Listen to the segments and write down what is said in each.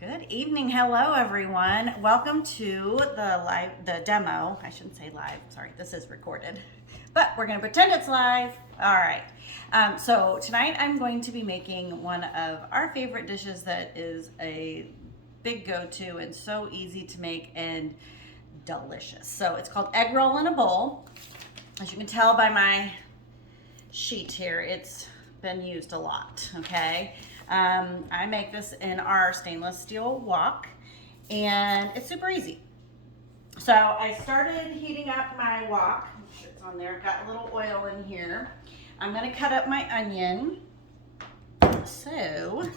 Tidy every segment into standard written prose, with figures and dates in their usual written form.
Good evening. Hello, everyone. Welcome to the demo. I shouldn't say live. Sorry, this is recorded, but we're going to pretend it's live. All right. So tonight I'm going to be making one of our favorite dishes that is a big go-to and so easy to make and delicious. So it's called egg roll in a bowl. As you can tell by my sheet here, it's been used a lot, okay? I make this in our stainless steel wok, and it's super easy. So I started heating up my wok. It's on there. I've got a little oil in here. I'm going to cut up my onion. So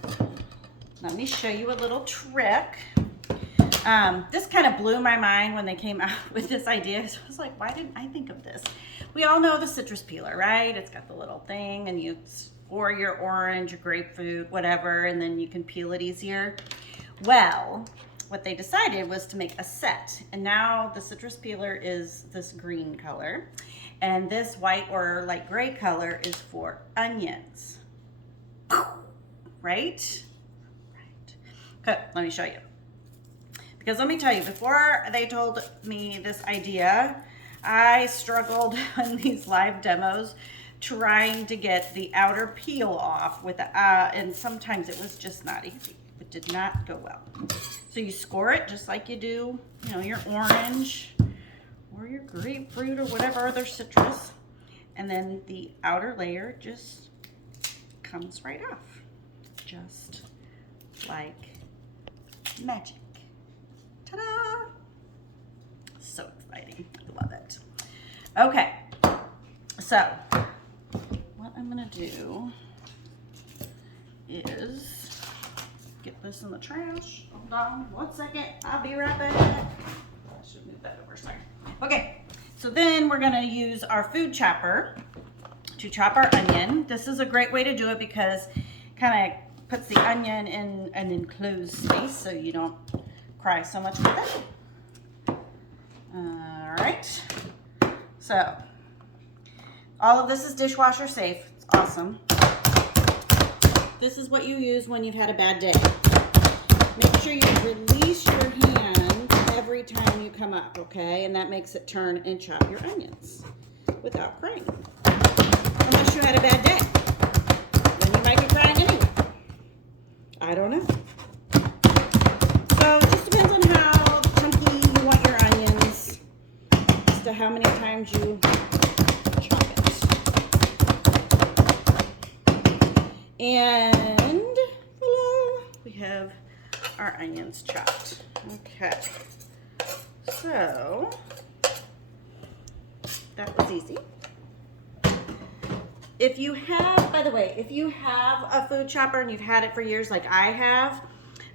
let me show you a little trick. This kind of blew my mind when they came out with this idea. I was like, why didn't I think of this? We all know the citrus peeler, right? It's got the little thing, and you or your orange, your grapefruit, whatever, and then you can peel it easier. Well, what they decided was to make a set, and now the citrus peeler is this green color, and this white or light gray color is for onions. Right? Right. Okay, let me show you. Because let me tell you, before they told me this idea, I struggled on these live demos trying to get the outer peel off with the, and sometimes it was just not easy. It did not go well. So you score it just like you do, your orange or your grapefruit or whatever other citrus. And then the outer layer just comes right off. Just like magic. Ta-da! So exciting. I love it. Okay. So what I'm gonna do is get this in the trash. Hold on 1 second. I'll be right back. I should move that over. Sorry. Okay. So then we're gonna use our food chopper to chop our onion. This is a great way to do it because it kind of puts the onion in an enclosed space so you don't cry so much with it. All right. So all of this is dishwasher safe. It's awesome. This is what you use when you've had a bad day. Make sure you release your hand every time you come up, okay? And that makes it turn and chop your onions without crying. Unless you had a bad day. Then you might be crying anyway. I don't know. So it just depends on how chunky you want your onions as to how many times you chop it. And hello, we have our onions chopped. Okay, so that was easy. If you have, by the way, if you have a food chopper and you've had it for years like I have,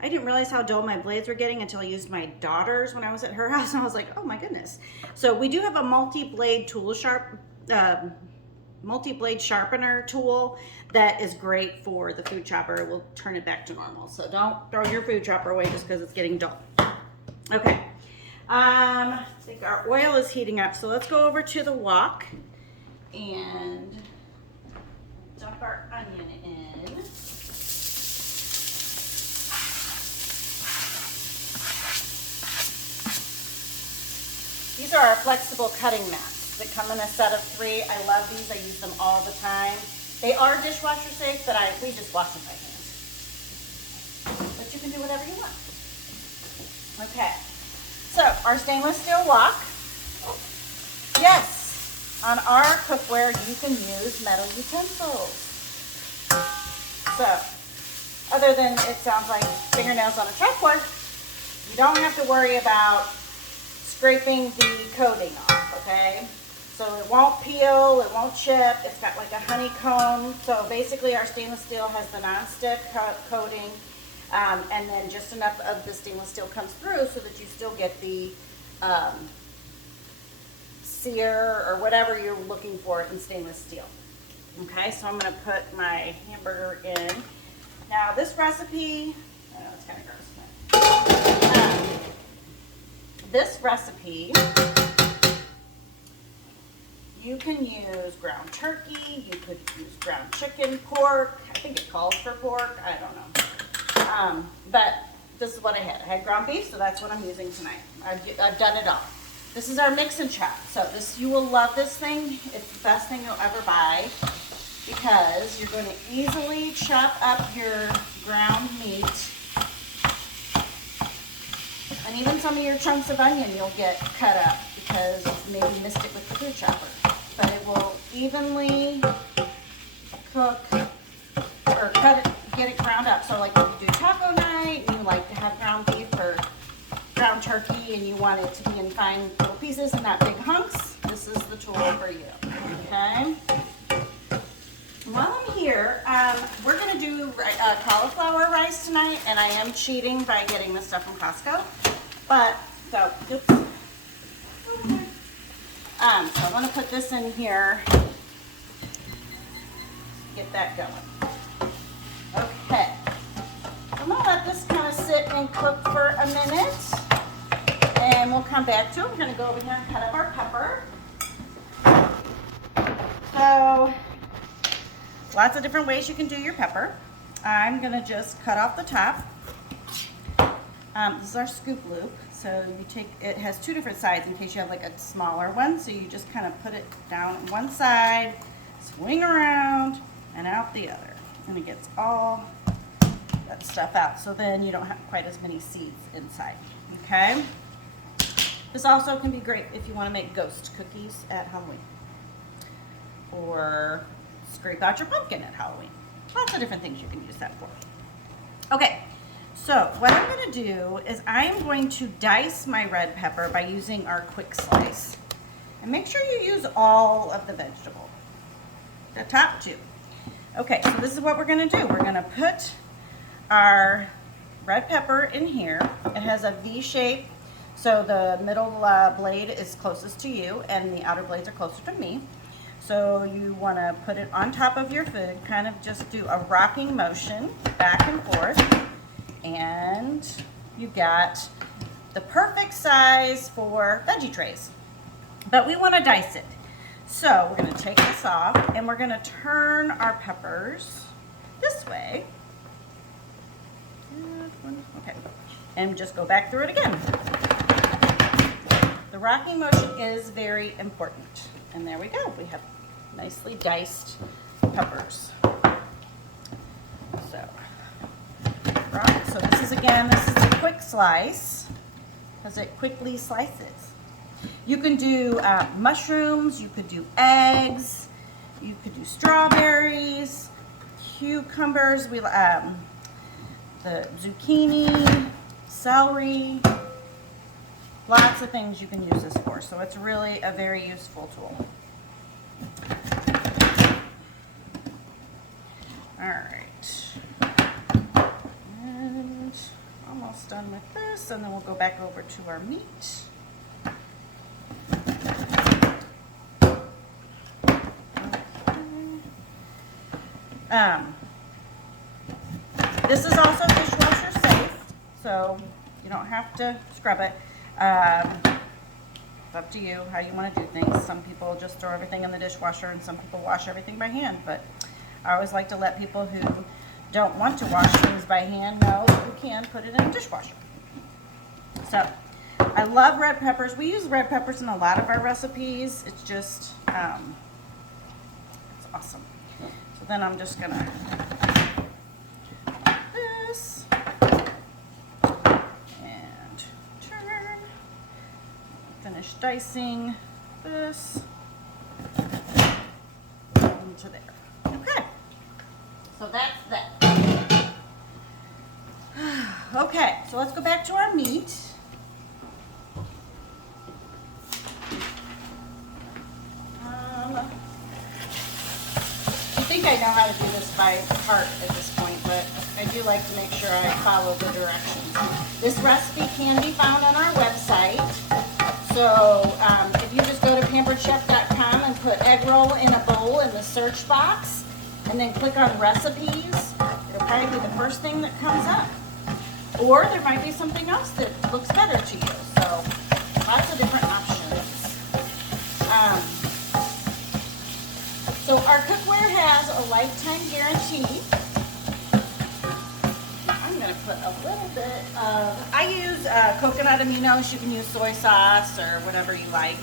I didn't realize how dull my blades were getting until I used my daughter's when I was at her house, and I was like, oh my goodness. So we do have a multi-blade sharpener tool that is great for the food chopper. We'll turn it back to normal. So don't throw your food chopper away just because it's getting dull. Okay. I think our oil is heating up, so let's go over to the wok and dump our onion in. These are our flexible cutting mats that come in a set of 3. I love these. I use them all the time. They are dishwasher safe, but we just wash them by hand. But you can do whatever you want. Okay. So our stainless steel wok. Yes, on our cookware you can use metal utensils. So other than it sounds like fingernails on a chalkboard, you don't have to worry about scraping the coating off, okay? So it won't peel, it won't chip, it's got like a honeycomb. So basically our stainless steel has the non-stick coating, and then just enough of the stainless steel comes through so that you still get the sear or whatever you're looking for in stainless steel. Okay, so I'm gonna put my hamburger in. Now this recipe, I know it's kind of gross. This recipe, you can use ground turkey, you could use ground chicken, pork. I think it calls for pork, I don't know. But this is what I had. I had ground beef, so that's what I'm using tonight. I've done it all. This is our mix and chop. So this, you will love this thing. It's the best thing you'll ever buy because you're going to easily chop up your ground meat. And even some of your chunks of onion you'll get cut up because maybe you missed it with the food chopper. But it will evenly cook or cut it, get it ground up. So like if you do taco night and you like to have ground beef or ground turkey and you want it to be in fine little pieces and not big hunks, this is the tool for you, okay? While I'm here, we're gonna do cauliflower rice tonight, and I am cheating by getting this stuff from Costco. But, so, oops. So I'm gonna put this in here, get that going. Okay, I'm gonna let this kind of sit and cook for a minute, and we'll come back to it. We're gonna go over here and cut up our pepper. So, lots of different ways you can do your pepper. I'm gonna just cut off the top. This is our scoop loop. So you take, it has two different sides in case you have like a smaller one. So you just kind of put it down on one side, swing around, and out the other. And it gets all that stuff out. So then you don't have quite as many seeds inside, okay? This also can be great if you want to make ghost cookies at Halloween. Or scrape out your pumpkin at Halloween. Lots of different things you can use that for. Okay, so what I'm going to do is I'm going to dice my red pepper by using our quick slice. And make sure you use all of the vegetable, the top two. Okay, so this is what we're going to do. We're going to put our red pepper in here. It has a V shape, so the middle blade is closest to you and the outer blades are closer to me. So you want to put it on top of your food, kind of just do a rocking motion back and forth, and you got the perfect size for veggie trays. But we want to dice it. So we're going to take this off and we're going to turn our peppers this way. Okay, and just go back through it again. The rocking motion is very important. And there we go. We have nicely diced peppers. So, right. So this is a quick slice because it quickly slices. You can do mushrooms. You could do eggs. You could do strawberries, cucumbers. The zucchini, celery. Lots of things you can use this for, so it's really a very useful tool. All right, and almost done with this, and then we'll go back over to our meat. This is also dishwasher safe, so you don't have to scrub it. It's up to you how you want to do things. Some people just throw everything in the dishwasher and some people wash everything by hand, but I always like to let people who don't want to wash things by hand know that you can put it in a dishwasher. So I love red peppers. We use red peppers in a lot of our recipes. It's just it's awesome. So then I'm just gonna put this and turn. Finish dicing this into there. Okay, so that's that. Okay, so let's go back to our meat. I think I know how to do this by heart at this point, but I do like to make sure I follow the directions. This recipe can be found on our website. So if you just go to pamperedchef.com and put egg roll in a bowl in the search box, and then click on recipes, it'll probably be the first thing that comes up. Or there might be something else that looks better to you. So lots of different options. So our cookware has a lifetime guarantee. I'm going to put a little bit of, I use coconut aminos. You can use soy sauce or whatever you like.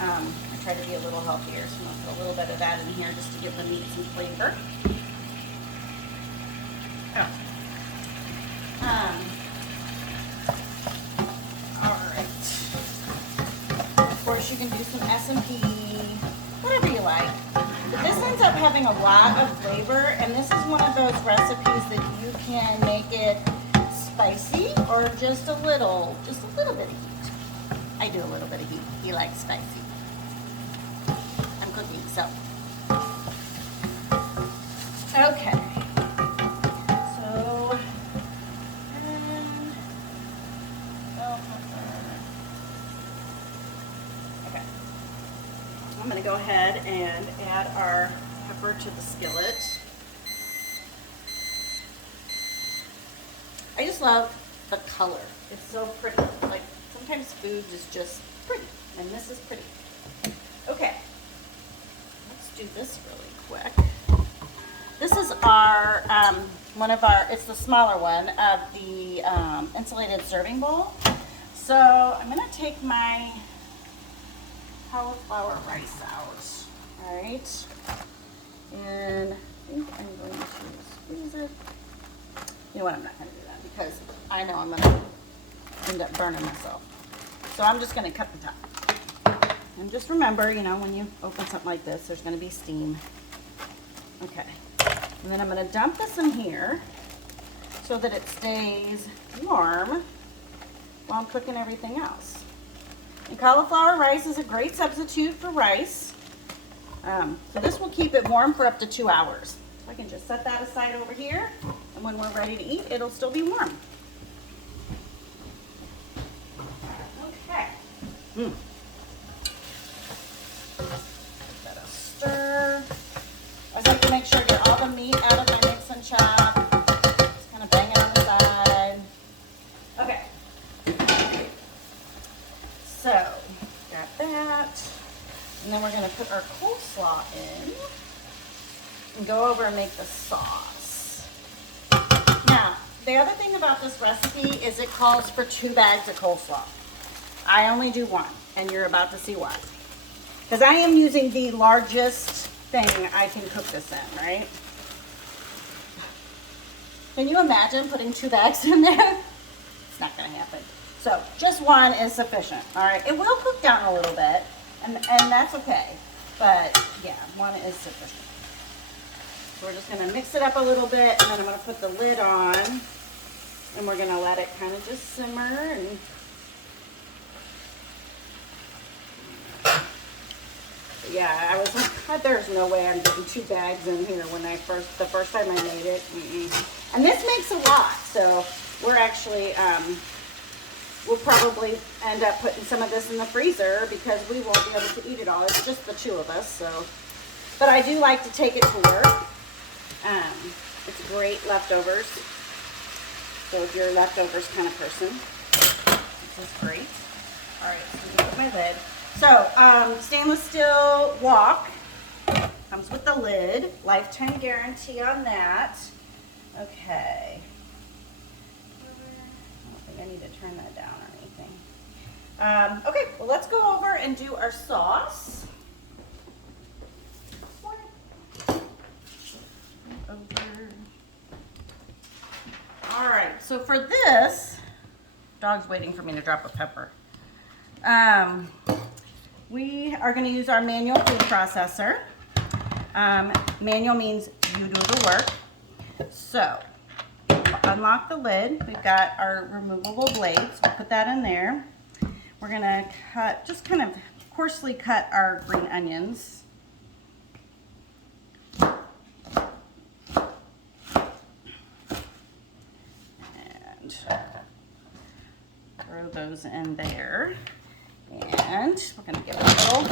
I try to be a little healthier, so I'm going to put a little bit of that in here just to give the meat some flavor. Oh. All right. Of course, you can do some S&P, whatever you like. But this ends up having a lot of flavor, and this is one of those recipes that you can make it spicy or just a little bit of heat. I do a little bit of heat. He likes spicy. I'm cooking, so. Okay. So, bell pepper. Okay. I'm going to go ahead and add our pepper to the skillet. I just love the color. It's so pretty. Like, sometimes food is just pretty, and this is pretty. Okay. Let's do this really quick. This is our, it's the smaller one of the insulated serving bowl. So I'm going to take my cauliflower rice out. All right. And I think I'm going to squeeze it. You know what? I'm not going to do that because I know I'm going to end up burning myself. So I'm just going to cut the top. And just remember, you know, when you open something like this, there's going to be steam. Okay. And then I'm going to dump this in here so that it stays warm while I'm cooking everything else. And cauliflower rice is a great substitute for rice. So this will keep it warm for up to 2 hours. So I can just set that aside over here, and when we're ready to eat, it'll still be warm. Okay. Give that a stir. I just have to make sure I get all the meat out of my mix and chop. Just kind of bang it on the side. Okay. So, got that. And then we're going to put our coleslaw in and go over and make the sauce. Now, the other thing about this recipe is it calls for 2 bags of coleslaw. I only do 1, and you're about to see why. Because I am using the largest thing I can cook this in, right? Can you imagine putting 2 bags in there? It's not going to happen. So just 1 is sufficient, all right? It will cook down a little bit, and that's okay. But yeah, 1 is sufficient. So we're just going to mix it up a little bit, and then I'm going to put the lid on, and we're going to let it kind of just simmer. And yeah, I was like, there's no way I'm getting 2 bags in here when the first time I made it. And this makes a lot, so we're actually, we'll probably end up putting some of this in the freezer because we won't be able to eat it all. It's just the 2 of us, so. But I do like to take it to work. It's great leftovers. So if you're a leftovers kind of person, this is great. All right, so I'm gonna put my lid. So, stainless steel wok comes with the lid, lifetime guarantee on that. Okay. I don't think I need to turn that down or anything. Okay, well let's go over and do our sauce. All right, so for this, dog's waiting for me to drop a pepper. We are going to use our manual food processor. Manual means you do the work. So, unlock the lid. We've got our removable blades. We'll put that in there. We're going to cut, just kind of coarsely cut our green onions. And throw those in there. And we're going to give it a little.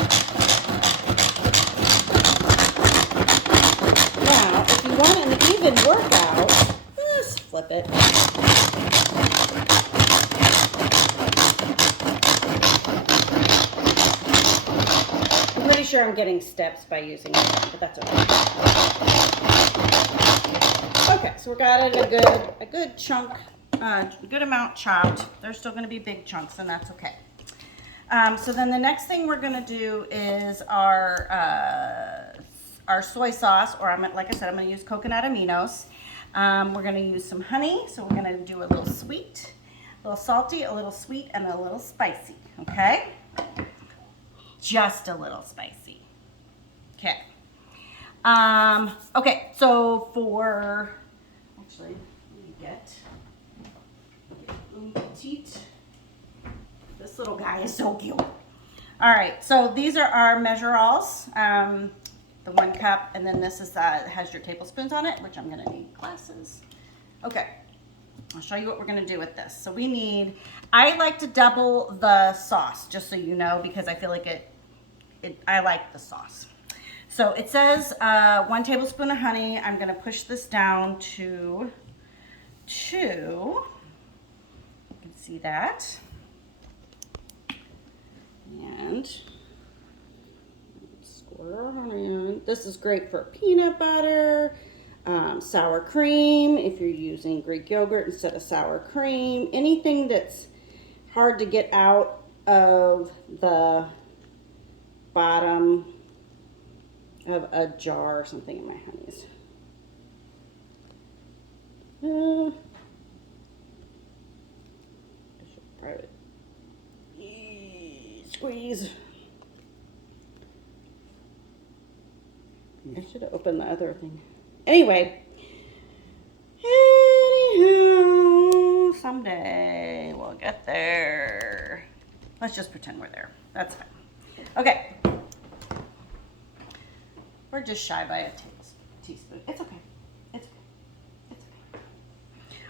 Now, if you want an even workout, just flip it. I'm pretty sure I'm getting steps by using it, but that's okay. Okay, so we got it a good chunk, a good amount chopped. There's still going to be big chunks, and that's okay. So then the next thing we're going to do is our soy sauce, or like I said, I'm going to use coconut aminos. We're going to use some honey, so we're going to do a little sweet, a little salty, a little sweet, and a little spicy, okay? Just a little spicy. Okay. Okay, so actually, let me get petite. This little guy is so cute. All right, so these are our measure-alls, the 1 cup, and then this is has your tablespoons on it, which I'm gonna need glasses. Okay, I'll show you what we're gonna do with this. So I like to double the sauce, just so you know, because I feel like I like the sauce. So it says 1 tablespoon of honey. I'm gonna push this down to 2. You can see that. And squirt our honey on. This is great for peanut butter, sour cream, if you're using Greek yogurt instead of sour cream, anything that's hard to get out of the bottom of a jar or something in my honeys. I should probably squeeze. I should have opened the other thing. Anyway, someday we'll get there. Let's just pretend we're there. That's fine. Okay. We're just shy by a teaspoon. It's okay. It's okay. It's okay.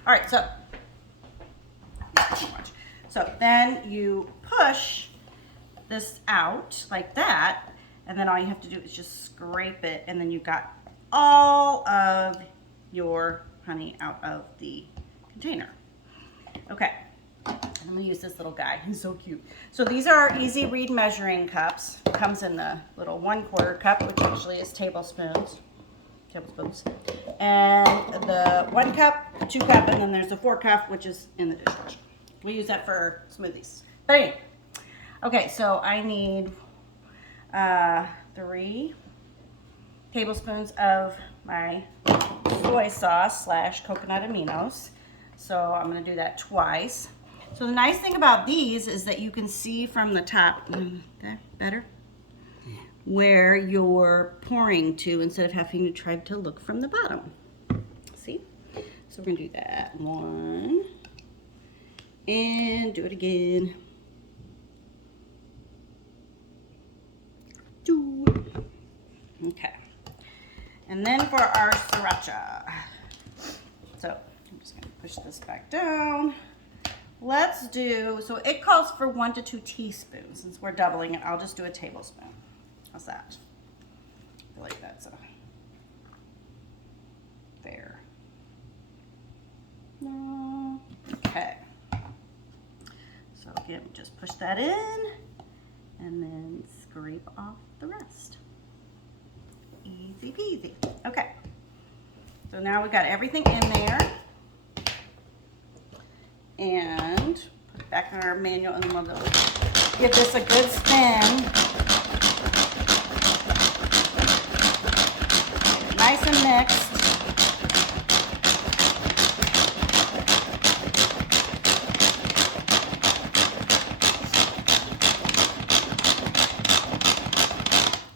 All right, so too much. So then you push this out like that, and then all you have to do is just scrape it, and then you've got all of your honey out of the container. Okay, I'm gonna use this little guy. He's so cute. So these are our easy read measuring cups. It comes in the little 1/4 cup, which actually is tablespoons. And the 1 cup, the 2 cup, and then there's the 4 cup, which is in the dishwasher. We use that for smoothies. But anyway, okay, so I need 3 tablespoons of my soy sauce / coconut aminos. So I'm gonna do that twice. So the nice thing about these is that you can see from the top, better? Where you're pouring to instead of having to try to look from the bottom. See? So we're gonna do that 1 and do it again. 2. Okay. And then for our sriracha. So I'm just gonna push this back down. Let's do, so it calls for 1 to 2 teaspoons. Since we're doubling it, I'll just do a tablespoon. How's that? I feel like that's fair. No. Okay. So again, just push that in and then scrape off the rest. Easy peasy. Okay. So now we've got everything in there. And put it back in our manual, and then we'll give this a good spin. Nice and mixed.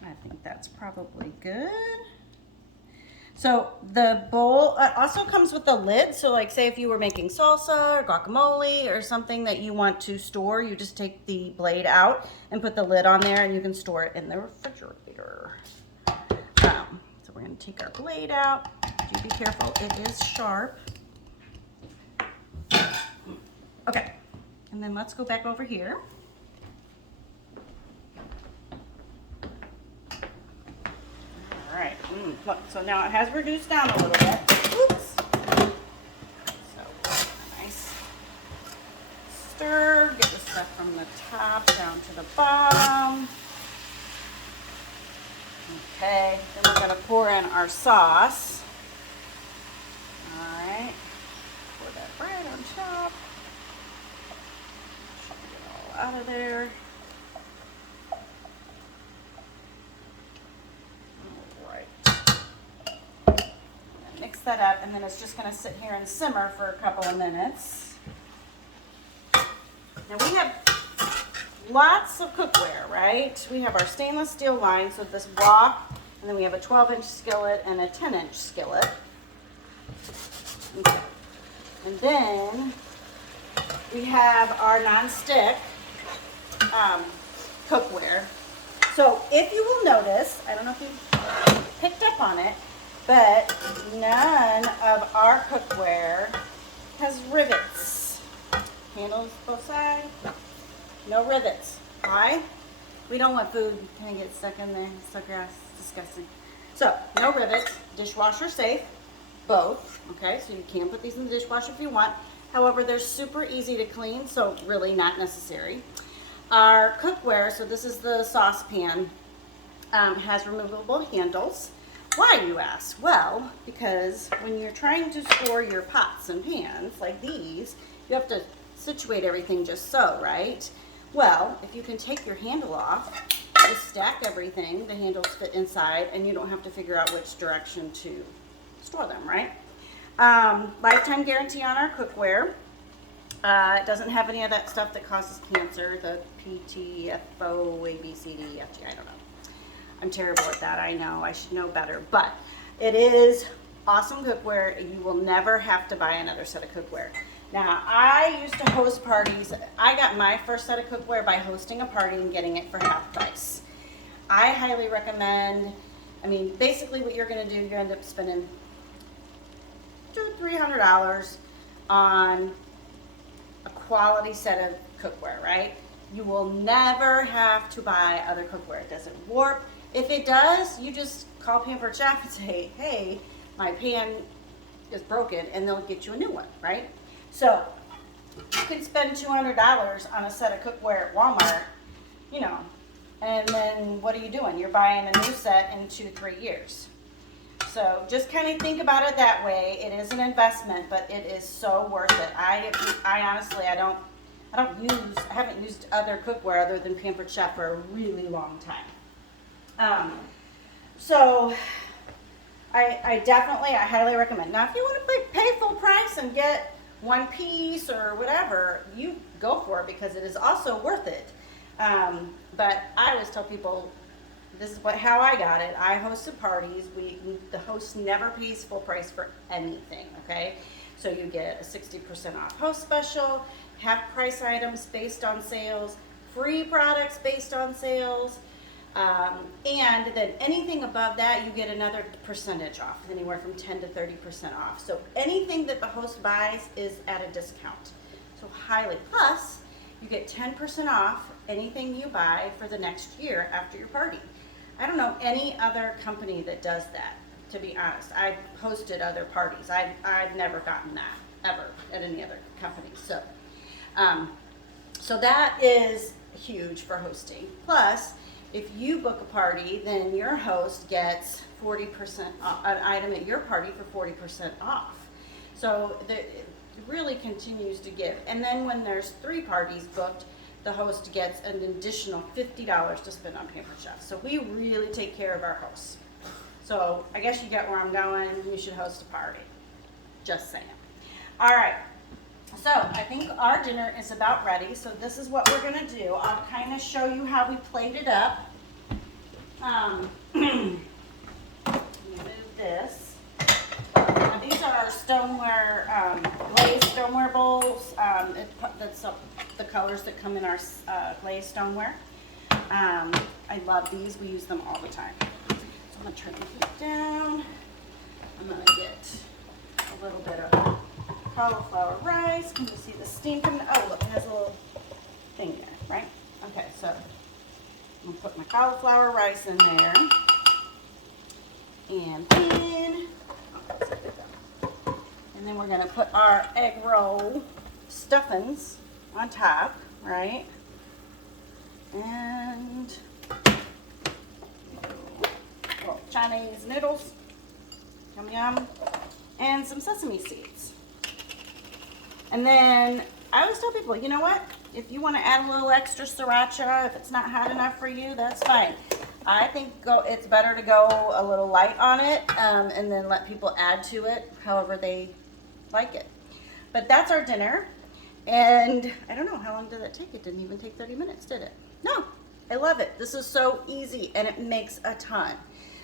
I think that's probably good. So the bowl also comes with a lid. So like say if you were making salsa or guacamole or something that you want to store, you just take the blade out and put the lid on there, and you can store it in the refrigerator. So we're gonna take our blade out. Do be careful, it is sharp. Okay, and then let's go back over here. All right, look, so now it has reduced down a little bit. Oops. So, nice stir, get the stuff from the top down to the bottom. Okay, then we're gonna pour in our sauce. right on top. Get it all out of there. Mix that up, and then it's just going to sit here and simmer for a couple of minutes. Now we have lots of cookware, right? We have our stainless steel line, so this wok, and then we have a 12-inch skillet and a 10-inch skillet. Okay. And then we have our non-stick cookware. So if you will notice, I don't know if you picked up on it, but none of our cookware has rivets. Handles both sides, no rivets. Why? We don't want food to get stuck in there. It's so gross, it's disgusting. So, no rivets, dishwasher safe, both. Okay, so you can put these in the dishwasher if you want. However, they're super easy to clean, so really not necessary. Our cookware, so this is the saucepan, has removable handles. Why, you ask? Well, because when you're trying to store your pots and pans like these, you have to situate everything just so, right? Well, if you can take your handle off, just stack everything, the handles fit inside, and you don't have to figure out which direction to store them, right? Lifetime guarantee on our cookware. It doesn't have any of that stuff that causes cancer, the PTFO, ABCD, FG, I don't know. I'm terrible at that, I know, I should know better, but it is awesome cookware. You will never have to buy another set of cookware. Now, I used to host parties. I got my first set of cookware by hosting a party and getting it for half price. I highly recommend, I mean, basically what you're gonna do, you end up spending $200-300 on a quality set of cookware, right? You will never have to buy other cookware. It doesn't warp. If it does, you just call Pampered Chef and say, hey, my pan is broken, and they'll get you a new one, right? So you can spend $200 on a set of cookware at Walmart, you know, and then what are you doing? You're buying a new set in 2-3 years. So just kind of think about it that way. It is an investment, but it is so worth it. I honestly, I haven't used other cookware other than Pampered Chef for a really long time. So I highly recommend. Now, if you want to pay full price and get one piece or whatever, you go for it because it is also worth it. But I always tell people, this is how I got it. I hosted parties. The host never pays full price for anything, okay? So you get a 60% off host special, half price items based on sales, free products based on sales, and then anything above that, you get another percentage off, anywhere from 10 to 30% off. So anything that the host buys is at a discount. So highly. Plus, you get 10% off anything you buy for the next year after your party. I don't know any other company that does that, to be honest. I've hosted other parties. I've never gotten that, ever, at any other company. So, so that is huge for hosting. Plus, if you book a party, then your host gets 40% off, an item at your party for 40% off. So it really continues to give. And then when there's 3 parties booked, the host gets an additional $50 to spend on Pampered Chef. So we really take care of our hosts. So I guess you get where I'm going. You should host a party. Just saying. All right. So I think our dinner is about ready. So this is what we're going to do. I'll kind of show you how we plate it up. Move this. Now these are our stoneware, glazed stoneware bowls. That's the colors that come in our glazed stoneware. I love these. We use them all the time. So I'm going to turn the heat down. I'm going to get a little bit of cauliflower rice. Can you see the steam coming? Oh, look, it has a little thing there, right? Okay, so I'm going to put my cauliflower rice in there. And then we're going to put our egg roll stuffings on top, right? And Chinese noodles, yum yum, and some sesame seeds. And then I always tell people, you know what? If you want to add a little extra sriracha, if it's not hot enough for you, that's fine. I think it's better to go a little light on it, and then let people add to it however they like it. But that's our dinner. And I don't know, how long did that take? It didn't even take 30 minutes, did it? No, I love it. This is so easy and it makes a ton.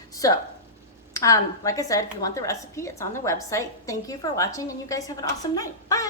So, like I said, if you want the recipe, it's on the website. Thank you for watching and you guys have an awesome night. Bye.